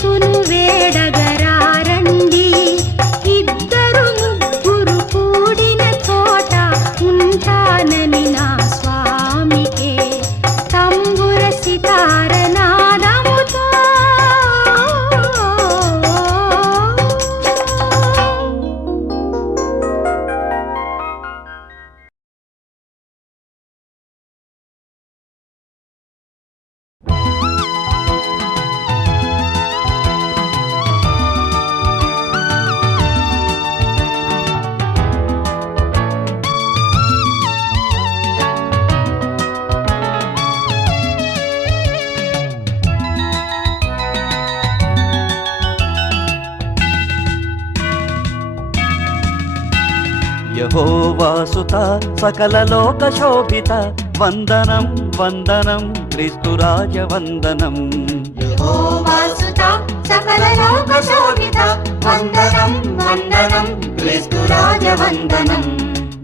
క్రీస్తును వేడగరారండి. ఇద్దరు ముగ్గురు కూడిన చోట ఉంటానని నా స్వామికే తంబుర సితార నాదముతో యెహోవాసుత సకల లోక శోభిత వందనం వందనం క్రీస్తురాజ వందనం. యెహోవాసుత సకల లోక శోభిత వందనం వందనం క్రీస్తురాజ వందనం.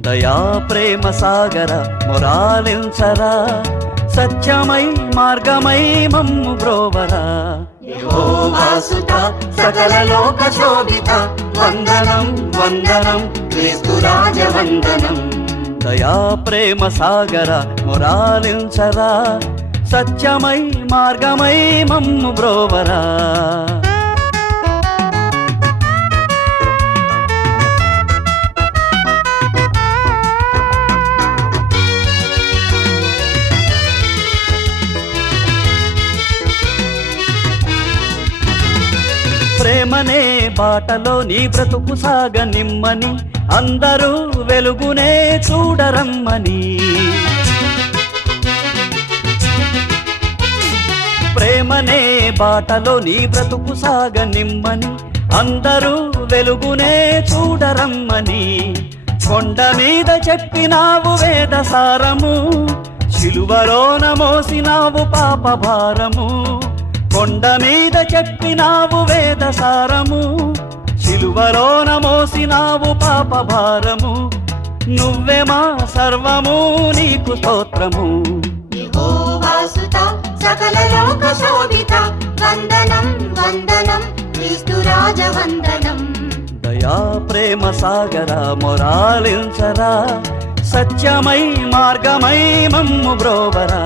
దయా ప్రేమ సాగర మొరాలించరా సత్యమై మార్గమై మమ్ము బ్రోవరా. యెహోవాసుత సకల లోక శోభిత వందనం వందనం క్రీస్తురాజ వందనం. దయా ప్రేమ సాగర మొరాలించరా సత్యమై మార్గమై మమ్ము బ్రోవరా. ప్రేమనే బాటలో నీ బ్రతుకు సాగ నిమ్మని అందరూ వెలుగునే చూడరమ్మని. ప్రేమనే బాటలో నీ బ్రతుకు సాగ నిమ్మని అందరూ వెలుగునే చూడరమ్మని. కొండ మీద చెప్పినావు వేద సారము శిలువలోన మోసినావు పాప భారము. కొండ మీద చెప్పినావు వేద సారము శిలువలోన మోసినావు పాప భారము. నువ్వే మా సర్వము నీకు స్తోత్రము. యెహోవాసుత సకల లోక శోభిత వందనం వందనం క్రీస్తురాజ వందనం. దయా ప్రేమ సాగర మొరాలించరా సత్యమై మార్గమై మమ్ము బ్రోవరా.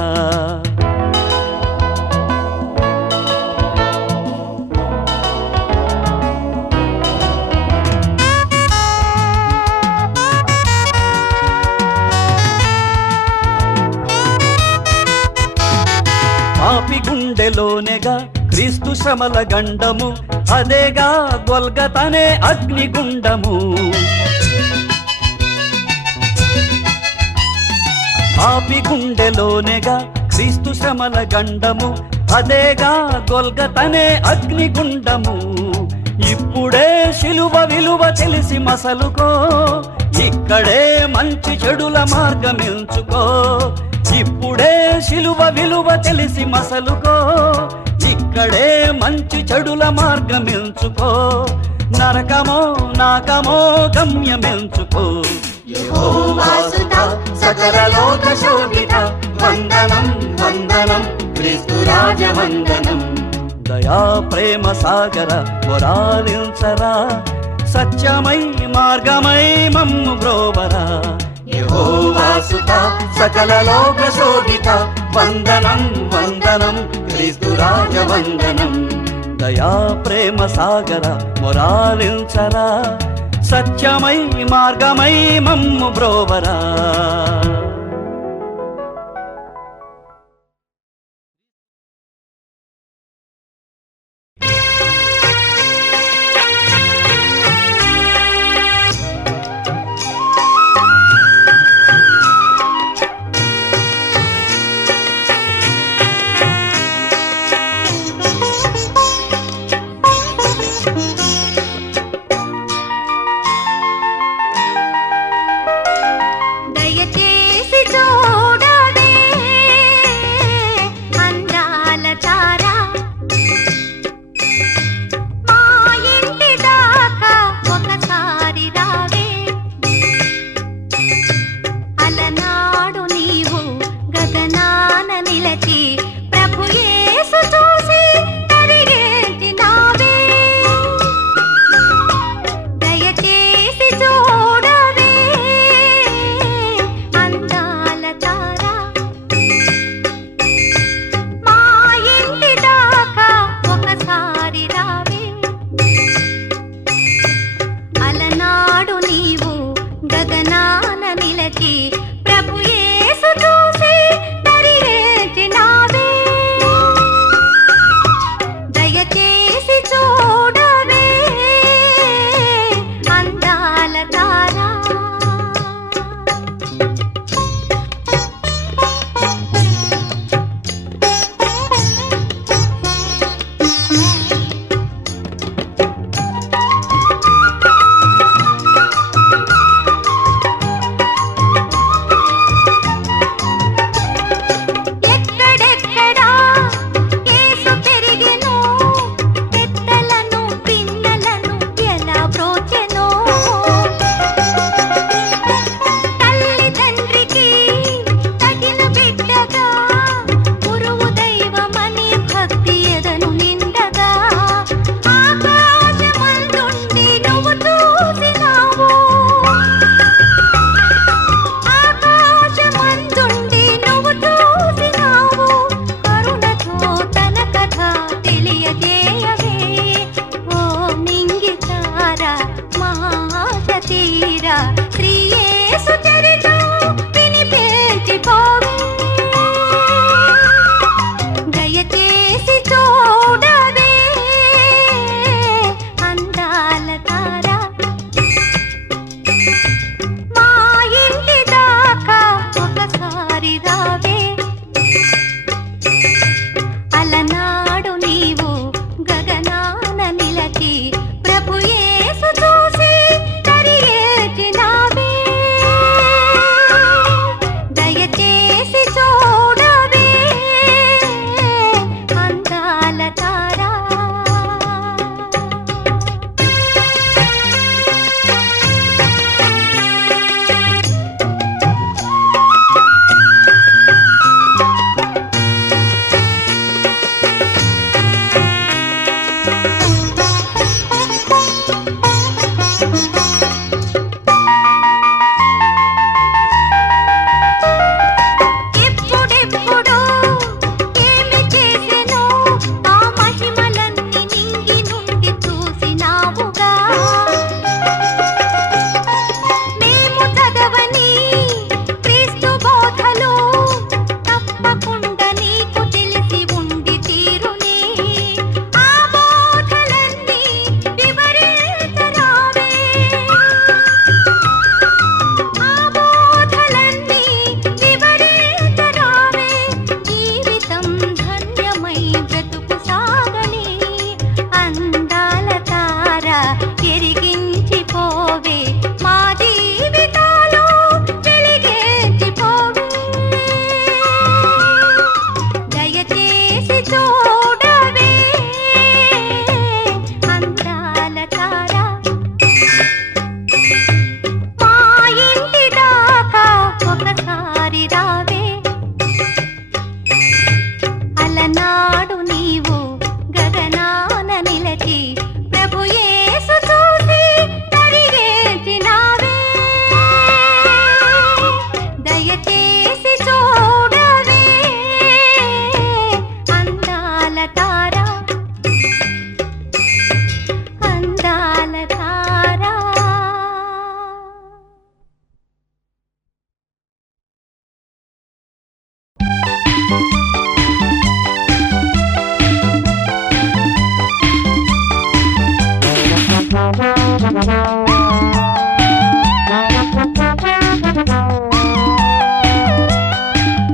పాపి గుండెలోనేగా క్రీస్తు శ్రమల గండము అదేగా గొల్గతనే అగ్నిగుండము. పాపి గుండెలోనేగా క్రీస్తు శ్రమల గండము అదేగా గొల్గతనే అగ్నిగుండము. ఇప్పుడే శిలువ విలువ తెలిసి మసలుకో ఇక్కడే మంచి చెడుల మార్గమించుకో. ఇప్పుడే శిలువ విలువ తెలిసి మసలుకో ఇక్కడే మంచి చెడుల మార్గమించుకో. నరకమో నాకమో గమ్యమించుకో. యెహోవాసుత సకల లోక శోభిత వందనం వందనం క్రీస్తురాజ వందనం. దయా ప్రేమ సాగర మొరాలించరా సత్యమై మార్గమై మమ్ము బ్రోవరా. యెహోవాసుత సకల లోక శోభిత వందనం వందనం క్రీస్తురాజ వందనం. దయా ప్రేమ సాగర మొరాలించరా సత్యమై మార్గమై మమ్ము బ్రోవరా. దయచే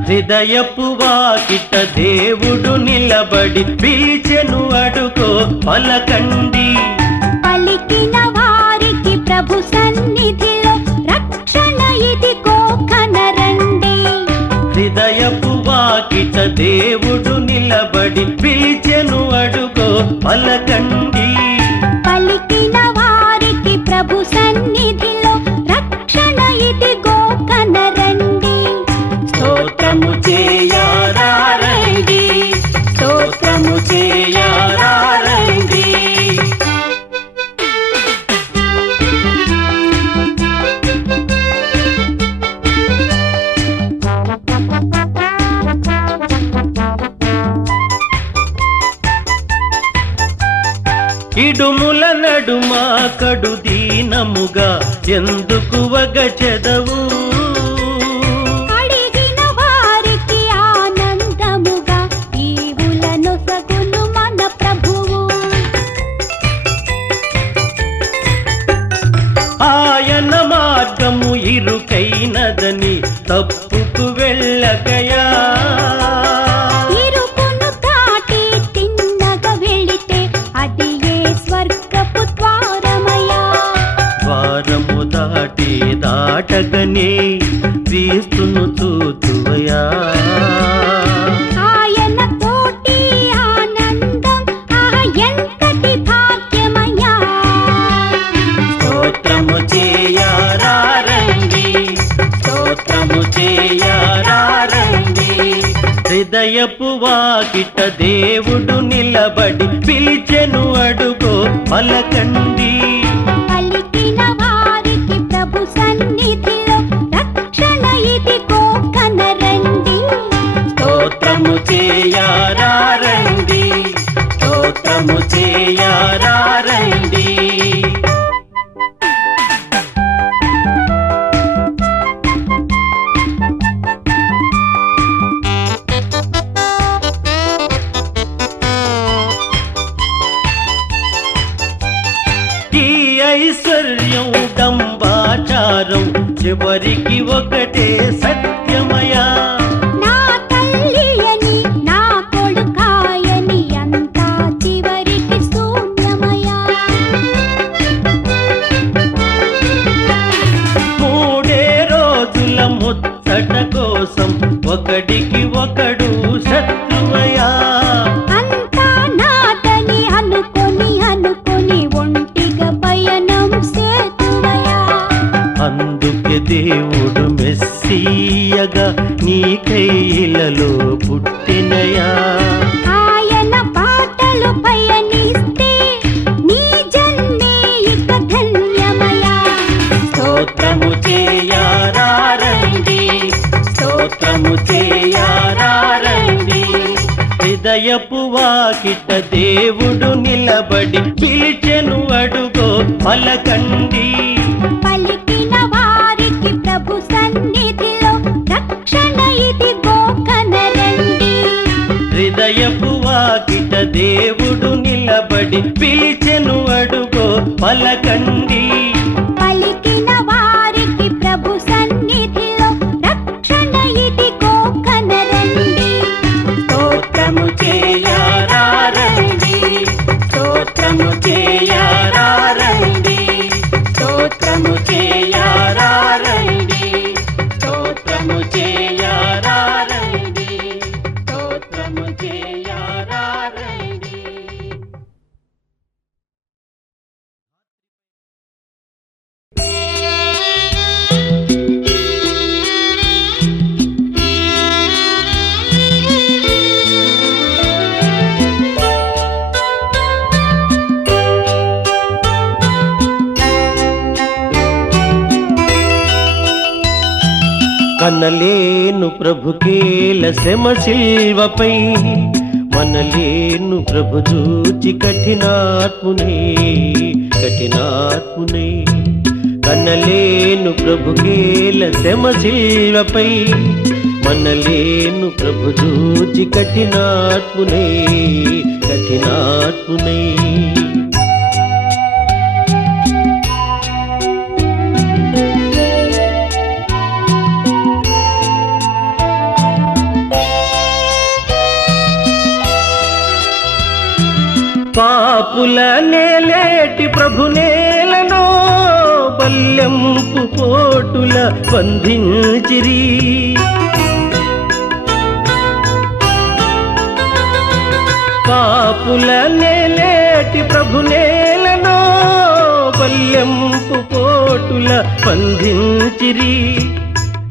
హృదయపు వాకిట దేవుడు నిలబడి పిలిచెను అడుగో పలకండి. పలికిన వారికి ప్రభు సన్నిధిలో రక్షణ ఇదిగో కనరండి. హృదయపు వాకిట దేవుడు నిలబడి పిలిచెను అడుగో పలకండి. పలికిన వారికి ప్రభు సన్నిధిలో రక్షణ ఇదిగో కనరండి. స్తోత్రము చేయారండి, స్తోత్రము చేయారండి. ఇడుముల నడుమ కడు దీనముగా ఎందుకు వగచెదవు? అడిగిన వారికి ఆనందముగా ఈవులను సగును మన ప్రభువు. ఆయన మార్గము ఇరుకైనదని తప్పుకు వెళ్ళకయా. ఇరుకును దాటి తిన్నగా వెళితే అది ఏ స్వర్గపు ద్వారమయ్యా. ద్వారము దాటి దాటగనే క్రీస్తును చూతువయా. ఆయన తోటి ఆనందం ఎంతటి భాగ్యమయ్యా. స్తోత్రము చేయారండి, స్తోత్రము చేయారండి. హృదయపు వాకిట దేవుడు నిలబడి పిలిచెను అడుగో పలకండి. పలికిన వారికి ప్రభు సన్నిధిలో రక్షణ ఇదిగో కనరండి. స్తోత్రము చేయారండి, స్తోత్రము చేయారండి. ఈ ఐశ్వర్యం డంబాచారం చివరికి ఒకటే సత్యమయా. నా తల్లి అని నా కొడుకాయని అంతా చివరికి శూన్యమయ్యా. మూడే రోజుల ముచ్చట కోసం ఒకడికి ఒకడు శత్రువయా. అంతా నాదని అనుకొని ఒంటిగా పయనం సేతువయ్యా. అందుకే దేవుడు మెస్సీయగా నీ హృదయపు వాకిట దేవుడు నిలబడి పిలిచెను అడుగో పలకండి. పలికిన వారికి ప్రభు సన్నిధిలో రక్షణ ఇదిగో కనరండి. హృదయపు వాకిట దేవుడు నిలబడి పిలిచెను అడుగో పలకండి. పలికిన వారికి ప్రభు సన్నిధిలో రక్షణ ఇదిగో కనరండి. స్తోత్రము చేయరారండి, స్తోత్రము చేయరారండి, స్తోత్రము చేయరారండి, స్తోత్రము చేయరారండి, స్తోత్రము చేయరారండి. కనలేను ప్రభుకేల శ్రమ శిల్వపై, మనలేను ప్రభు చూచి కఠినాత్మునే కఠినాత్మునే. కనలేను ప్రభుకేల శ్రమ శిల్వపై, మనలేను ప్రభు చూచి కఠినాత్మునే కఠినాత్మునే. పాపుల నేలేటి ప్రభు నేలను బల్యంపు పోటుల బంధించిరి. పాపుల నేలేటి ప్రభు నేలను బల్యంపు పోటుల బంధించిరి.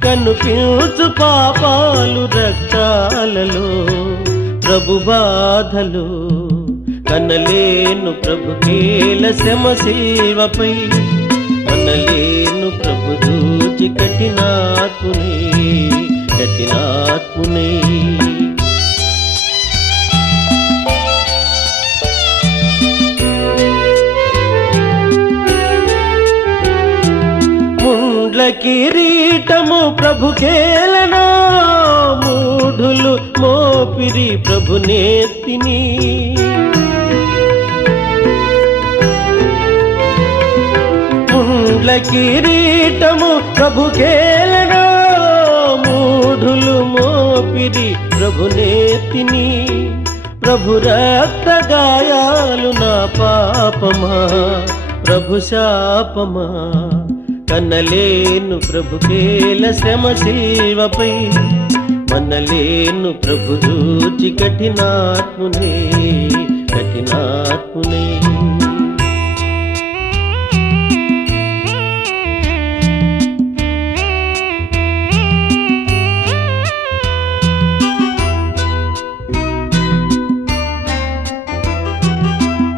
కనుపించు పాపాలు రక్తాలలో ప్రభు బాధలు, కనలేను ప్రభుకేల శ్రమ శిల్వపై, మనలేను ప్రభు చూచి కఠినాత్మునే కఠినాత్మునే. ముండ్ల కిరీటము ప్రభుకేలనో, మూఢులు మోపిరి ప్రభు నేత్తిని. ముండ్ల కిరీటము ప్రభుకేలనో, మూఢులు మోపిరి ప్రభు నేత్తిని. ప్రభు రక్త గాయాలు నా పాపమా ప్రభు శాపమా. కనలేను ప్రభుకేల శ్రమ శిల్వపై, మనలేను ప్రభు చూచి కఠినాత్మునే కఠినాత్మునే.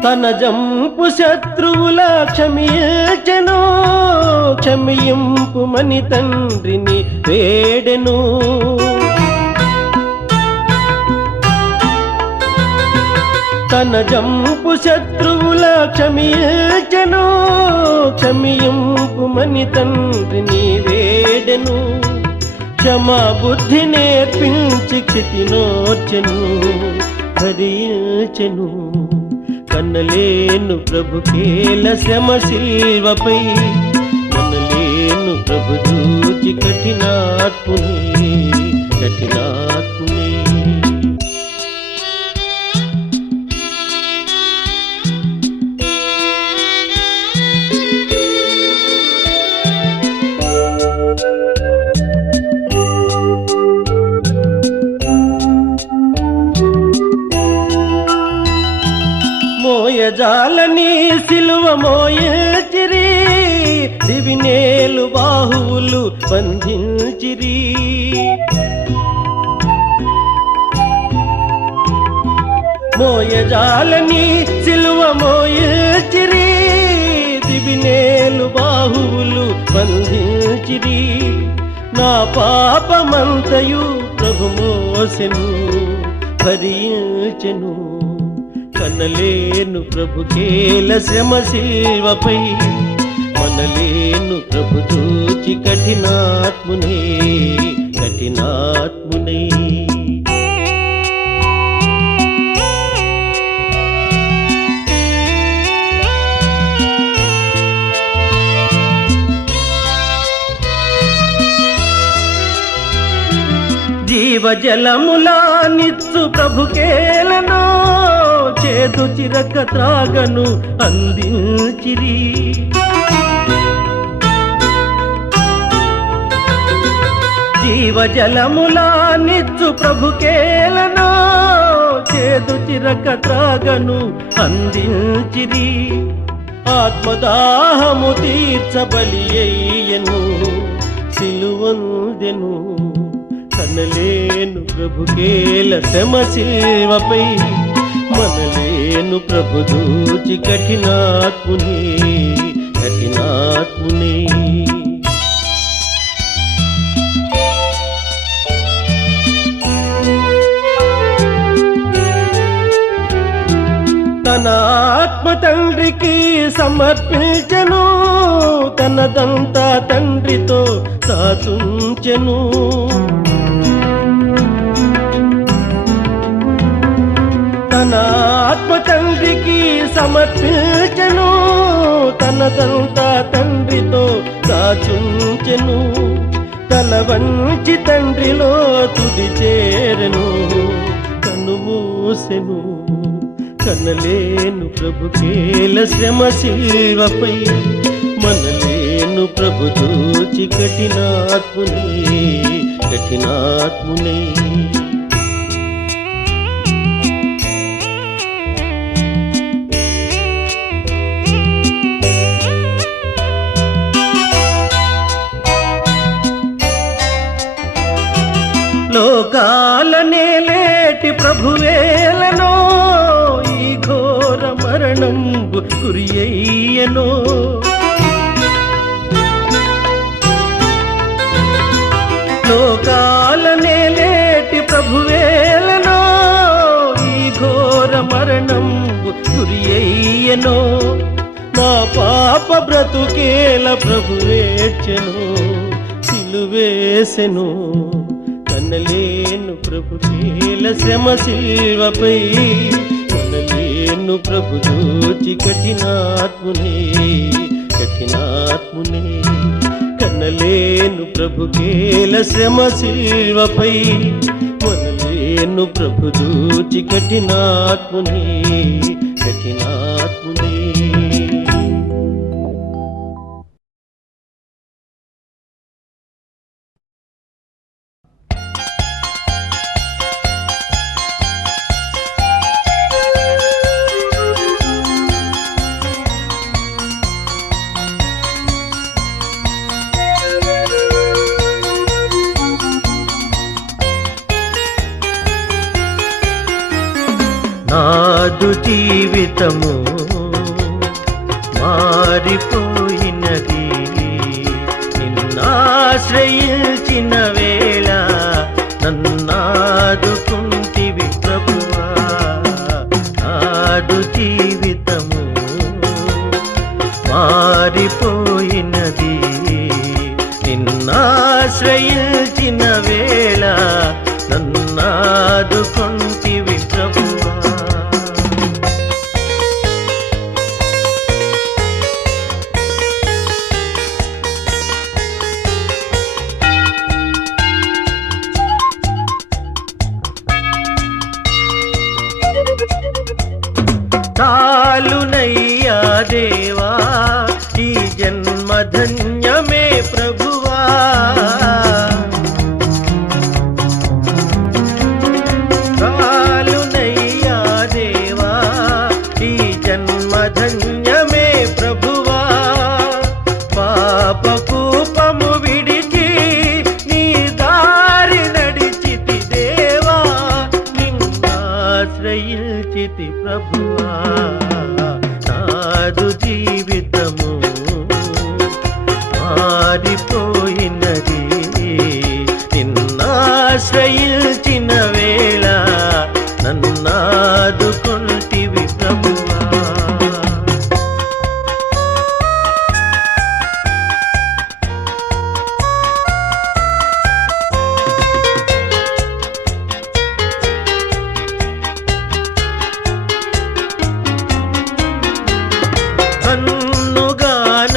తన జంపు శత్రువుల క్షమించెను, క్షమింపు మని తండ్రిని వేడెను. తన జంపు శత్రువుల క్షమించెను, క్షమింపు మని తండ్రిని వేడెను. క్షమా బుద్ధి నేర్పించి క్షితినోర్చెను భరించెను. కనలేను ప్రభుకేల శ్రమ శిల్వపై, మనలేను ప్రభు చూచి కఠినాత్మునే కఠినాత్మునే. మోయజాలని సిలువ మోయచిరి, దివినేలు బాహువులు బంధించిరి. మోయజాలని సిలువ మోయచిరి, దివినేలు బాహువులు బంధించిరి. నా పాపమంతయు ప్రభు మోసెను భరించెను కనలేను ప్రభు కేల శ్రమ శిల్వపై మనలేను ప్రభు చూచి కఠినాత్మునే కఠినాత్మునే జీవజలములా నిత్సు ప్రభుకేలను చేదు చిరక త్రాగను అందించిరి జీవజలములా నిత్సు ప్రభుకేలను చేదు చిరక త్రాగను అందించిరి ఆత్మదాహము తీర్చబలి అయ్యను సిలువందెను కనలేను ప్రభుకేల శ్రమ శిల్వపై మనలేను ప్రభు దూచి కఠినాత్మునే కఠినాత్మునే తన ఆత్మ తండ్రికి సమర్పించెను తనదంతా తండ్రితో సాతుంచెను తన ఆత్మ తండ్రికి సమర్పించెను తనదంతా తండ్రితో దాచుంచెను తల వంచి తండ్రిలో తుది చేరెను కనుమూసెను కనలేను ప్రభుకేల శ్రమ శిల్వపై మనలేను ప్రభు చూచి కఠినాత్మునే కఠినాత్మునే లోకాలనే లేటి ప్రభువేలనో ఈ ఘోర మరణంబు గురియయ్యనో లోకాలనే లేటి ప్రభువేలనో ఈ ఘోర మరణంబు గురియయ్యనో నా పాప బ్రతుకేల ప్రభువేర్చెను సిలువేసెను కనలేను ప్రభుకేల శ్రమ శిల్వపై కనలేను ప్రభు చూచి కఠినాత్మునే కఠినాత్మునే కనలేను ప్రభుకేల శ్రమ శిల్వపై మనలేను ప్రభు చూచి కఠినాత్మునే కఠినాత్మునే నాదు జీవితము మారిపోయినది నిన్నాశ్రయించిన వేళ నన్నాదుకుంటివి ప్రభువా నాదు జీవితము మారిపోయినది నిన్నాశ్రయించిన వేళ నన్నాదుకుంటివి ప్రభువా చాలునయ్యా దేవా ఈ జన్మధన్యమే ప్రభువా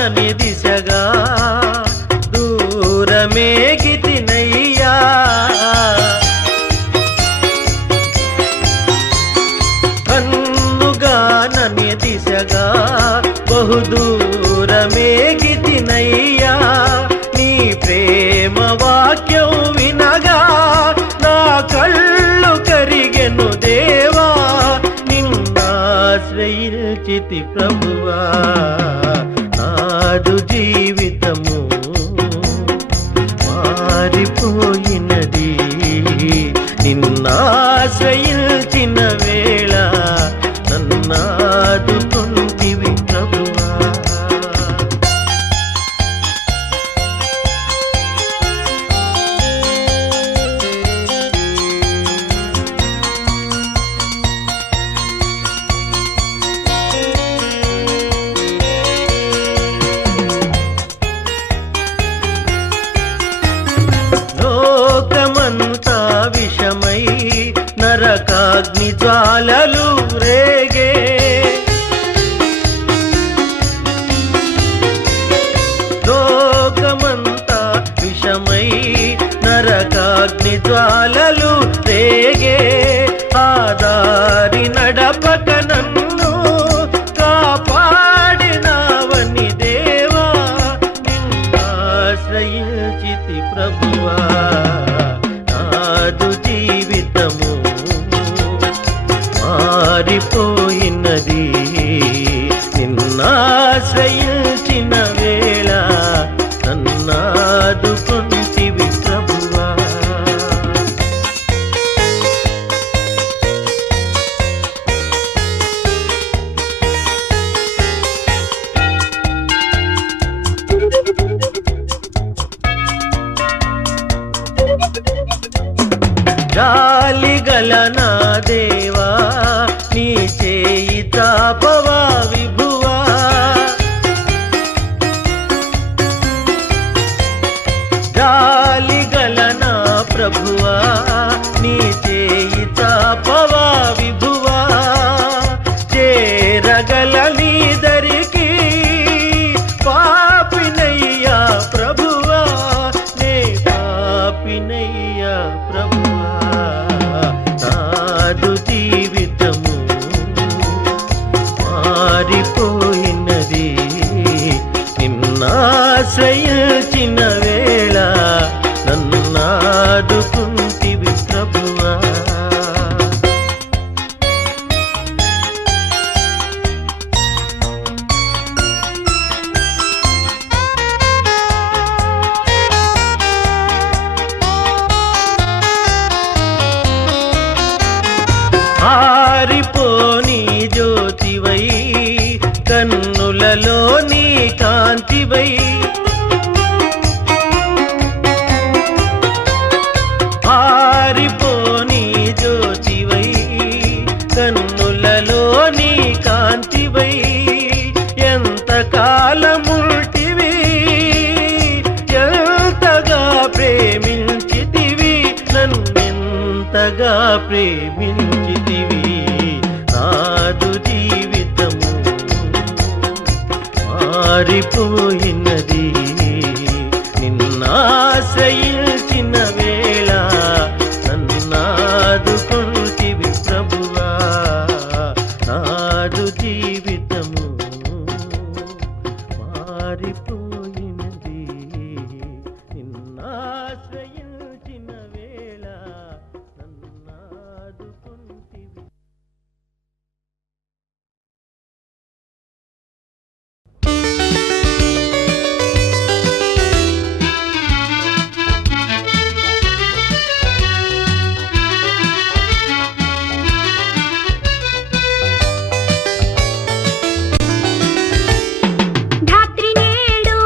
నని దిశగా దూరమేగితినయ్యా కన్నుగా నని దిశగా బహుదూరమేగితినయ్యా నీ ప్రేమ వాక్యం వినగా నా కళ్ళు కరిగెను దేవా నిన్నాశ్రయించితి ప్రభువా నాదు జీవితము మారిపోయినది నిన్నాశ్రయించిన వేళ నన్నాదుకుంటివి ప్రభువా లోకమంతా విషమై నరకాగ్ని జ్వాలలు రేగే లోకమంతా విషమై నరకాగ్ని జ్వాలలు రేగే ఆదారి నడపక నన్ను కాపాడినావని దేవా నిన్నాశ్రయించితి ప్రభువా నాదు జీవితము మారిపోయినది నిన్నాశ్రయించిన వేళ నన్నాదుకుంటివి ప్రభువా జాలిగల నా దేవా నీ చేయి తాపవా విభువా జాలిగల నా ప్రభువా నీ చేయి తాపవా విభువా చేరగల నీ దరికి పాపినయ్యా ప్రభువా నే పాపినయ్యా ప్రభువా నాదు జీవితము మారిపోయినది నిన్నాశ్రయించిన వేళ నన్నాదుకుంటివి ప్రభువా ఆరిపోని జ్యోతివై కన్నులలో నీ కాంతివై ఆరిపోని జ్యోతివై కన్నులలో నీ కాంతివై ఎంత కాలముల్టివి ఎంతగా ప్రేమించితివి నన్నెంతగా ప్రేమించితివి నాదు జీవితము మారిపోయినది నిన్నాశ్రయించిన వేళ నన్నాదుకుంటివి ప్రభువా నాదు జీవితము మారిపోయినది నిన్నాశ్రయించిన వేళ నన్నాదుకుంటివి ధాత్రి నేడు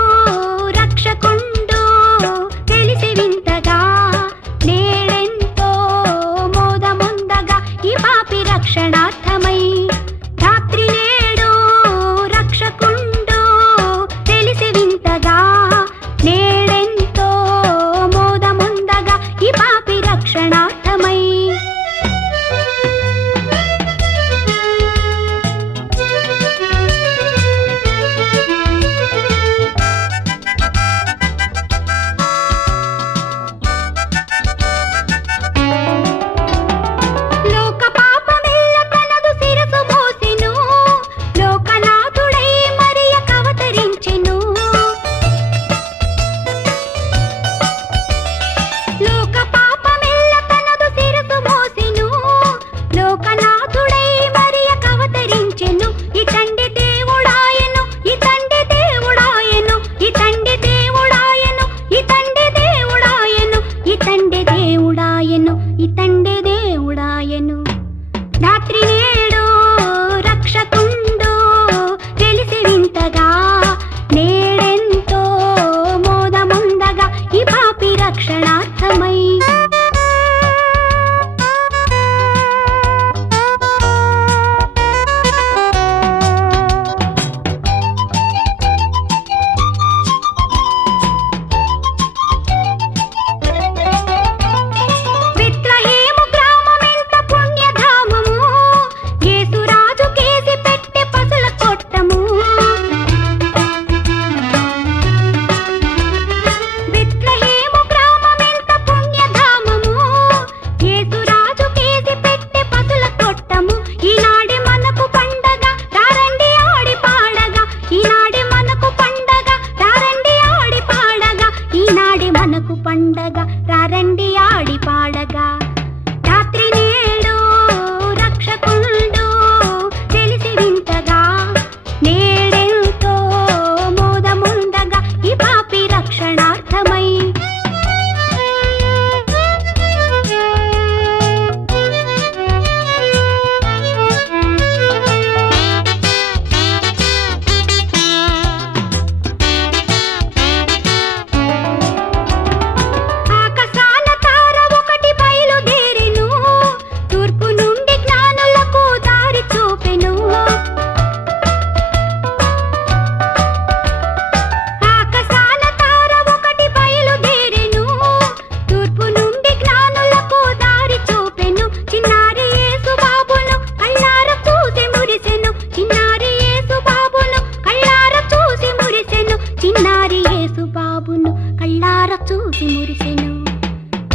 చూసి మురిసెను.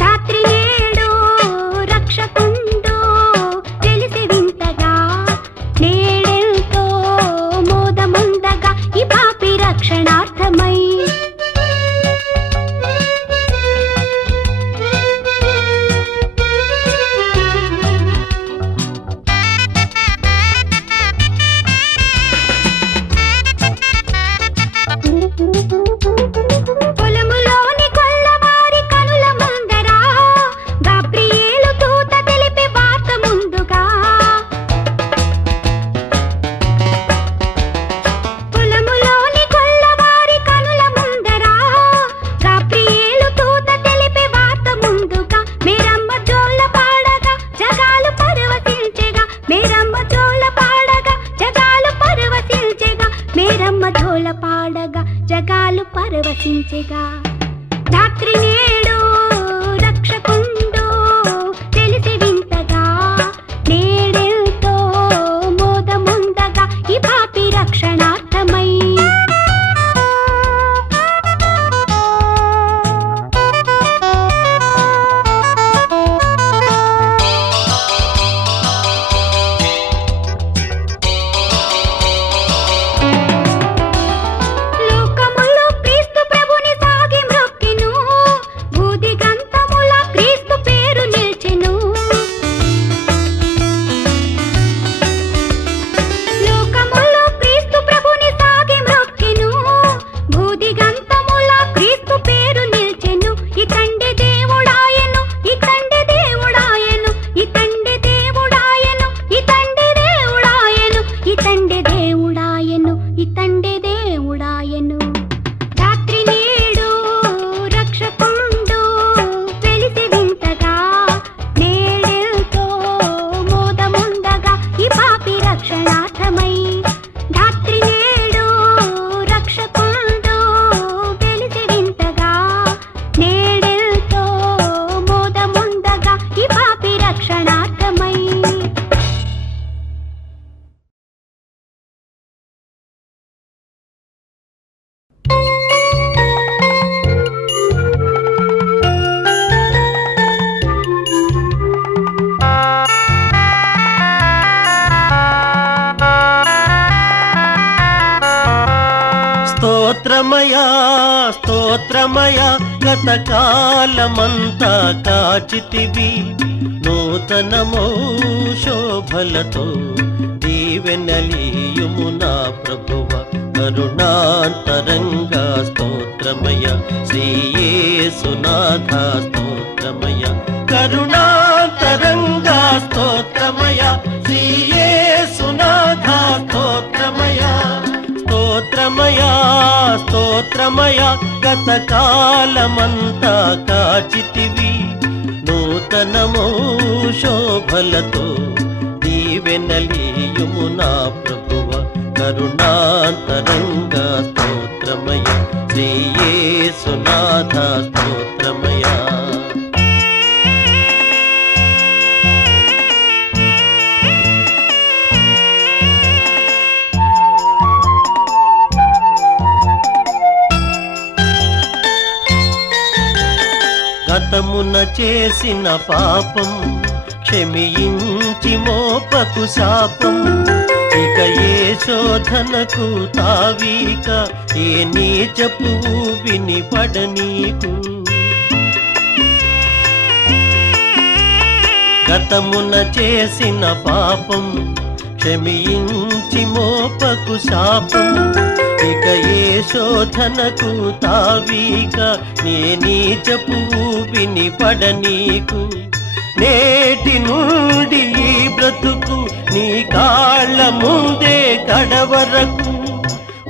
రాత్రి నేడు రక్షకుండు తెలిసి వింతగా, నేడెంతో మోదముందగా ఈ పాపి రక్షణార్థమై. పొలములోని కొల్లవారి కనుల ముందర గాబ్రియేలు దూత తెలిపే వార్త ముందుగా. పొలములోని కొల్లవారి కనుల ముందర గాబ్రియేలు దూత తెలిపే వార్త ముందుగా. మేరమ్మ జోల పాడగా జగాలు పరవశించెగా, మేరమ్మ జోల పాడగా జగాలు పరవశించెగా, మేరమ్మ జోల పాడగా జగాలు పరవశించెగా. రాత్రి నేడు రక్షకుండు తెలిసి వింతగా, నేడెంతో మోదముందగా ఈ పాపి రక్షణార్థమై. లోకములో క్రీస్తు ప్రభుని సాగి మ్రొక్కెను, భూదిగంతముల క్రీస్తు పేరు నిల్చెను. లోకములో క్రీస్తు ప్రభుని సాగి మ్రొక్కెను, భూదిగంతముల క్రీస్తు పేరు నిల్చెను. ఇతండి దేవుడాయను, ఇతండి దేవుడాయను, ఇతండి దేవుడాయను, ఇతండి దేవుడాయను, ఇతండి దేవుడాయను, ఇతండి దేవుడాయను. రాత్రి నేడు రక్షకుండు తెలిసి వింతగా, నేడెంతో మోదముందగా ఈ పాపి రక్షణార్థమై. రాత్రి నేడు రక్షకుండు తెలిసి వింతగా, నేడెంతో మోదముందగా ఈ పాపి రక్షణార్థమై. స్తోత్రమయా స్తోత్రమయా గతకాలమంతా కాచితివి, నూతనమో శోభలతో దీవెనలీయుము నా ప్రభువ. కరుణాంతరంగా స్తోత్రమయ శ్రీయేసునాథ స్తోత్రమయ. కరుణాంతరంగా స్తోత్రమయ శ్రీయేసునాథ స్తోత్రమయ. స్తోత్రమయా స్తోత్రమయా గతకాలమంతా కాచితివి, నూతనమో శోభలతో దీవెనలీయుము నా ప్రభువ. కరుణాంతరంగా స్తోత్రమయ శ్రీయేసునాథ స్తోత్రమయ. గతమున చేసిన పాపం క్షమించి మోపకు శాపం, ఇక ఏ శోధనకు తావీక, ఏ నీచపు విని పడనీకు. గతమున చేసిన పాపం క్షమించి మోపకు శాపం, ఇక ఏ శోధనకు తావీక, నే నీచపు విని పడనీకు. నేటి నుండి ఈ బ్రతుకు నీ కాళ్ళ ముందే కడవరకు,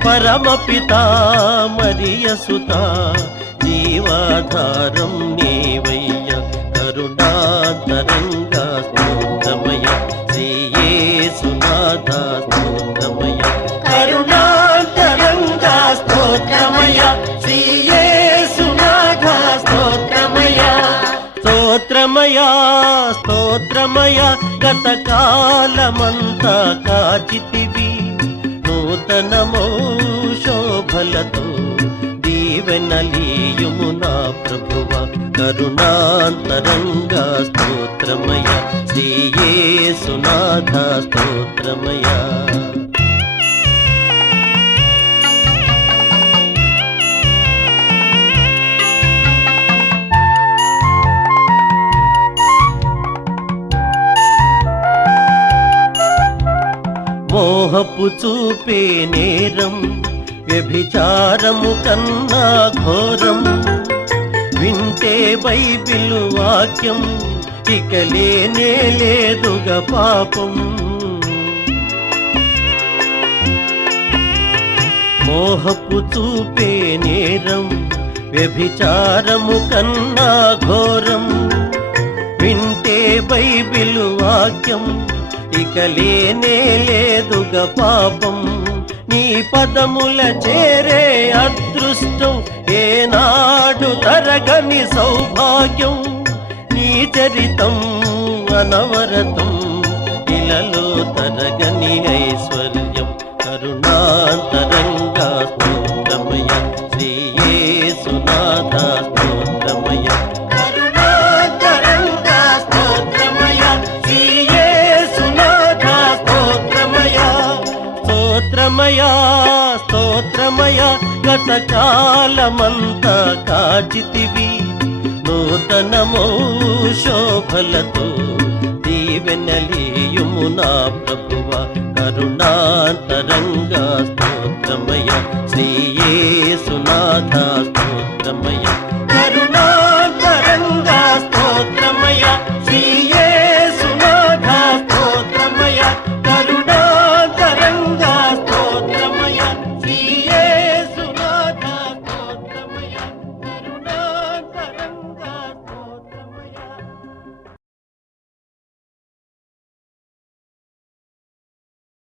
పరమపిత మరియసుత జీవాధారం నీవయ్య. కరుణాంతరంగా స్తోత్రమయ శ్రీయేసునాథ స్తోత్రమయ. కరుణాంతరంగా స్తోత్రమయ శ్రీయేసునాథ స్తోత్రమయ. స్తోత్రమయ స్తోత్రమయ గతకాలమంతా కాచితివి, నూతనమో శోభలతో దీవెనలీయుము నా ప్రభువ కరుణాంతరంగా స్తోత్రమయ శ్రీ యేసునాథ స్తోత్రమయ మోహపు చూపే నేరం వ్యభిచారము కన్నా ఘోరం వింటే బైబిల్ వాక్యం ఇక లేనే లేదుగా పాపం మోహపు చూపే నేరం వ్యభిచారము కన్నా ఘోరం వింటే బైబిల్ వాక్యం ఇక లేనే లేదుగా పాపం నీ పదముల చేరే అదృష్టం ఏనాడు తరగని సౌభాగ్యం నీ చరితం అనవరతం ఇలలో తరగని ఐశ్వర్యం కరుణాంతరంగా స్తోత్రమయ శ్రీ యేసునాథ స్తోత్రమయ కరుణాంతరంగా స్తోత్రమయ శ్రీ యేసునాథ స్తోత్రమయ స్తోత్రమయ స్తోత్రమయ గతకాలమంతా కాచితివి నూతనమో శోభలతో దీవెనలీయుము నా ప్రభువ కరుణాంతరంగా స్తోత్రమయ శ్రీ